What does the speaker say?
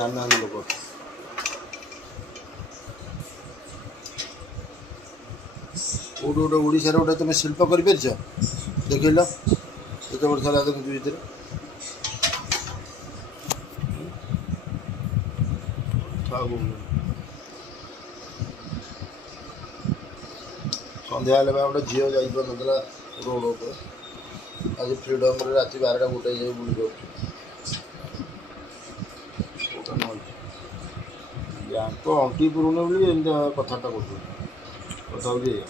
ଜାଣିନାହାନ୍ତି ଲୋକ। କେଉଁଠି ଗୋଟେ ଓଡ଼ିଶାରେ ଗୋଟେ ତୁମେ ଶିଳ୍ପ କରିପାରିଛ ଦେଖେଇଲ କେତେ ବର୍ଷ ହେଲା ଦେଖୁଛୁ ଭିତରେ। ସନ୍ଧ୍ୟା ହେଲେ ବା ଗୋଟେ ଝିଅ ଯାଇପାରୁନଥିଲା ରୋଡ଼ ଉପରେ, ଆଜି ଫ୍ରିଡ଼ମ୍ରେ ରାତି 12ଟା 1 ଯାଇ ବୁଲି ଯାଉଛି। କେଉଁଟା ନହେଉଛି ୟାଙ୍କ ଅଣ୍ଟି ପୁରୁଣି ବୋଲି ଏମିତି କଥାବାର୍ତ୍ତା କରୁଛନ୍ତି। କଥା ହେଉଛି ଏଇଆ।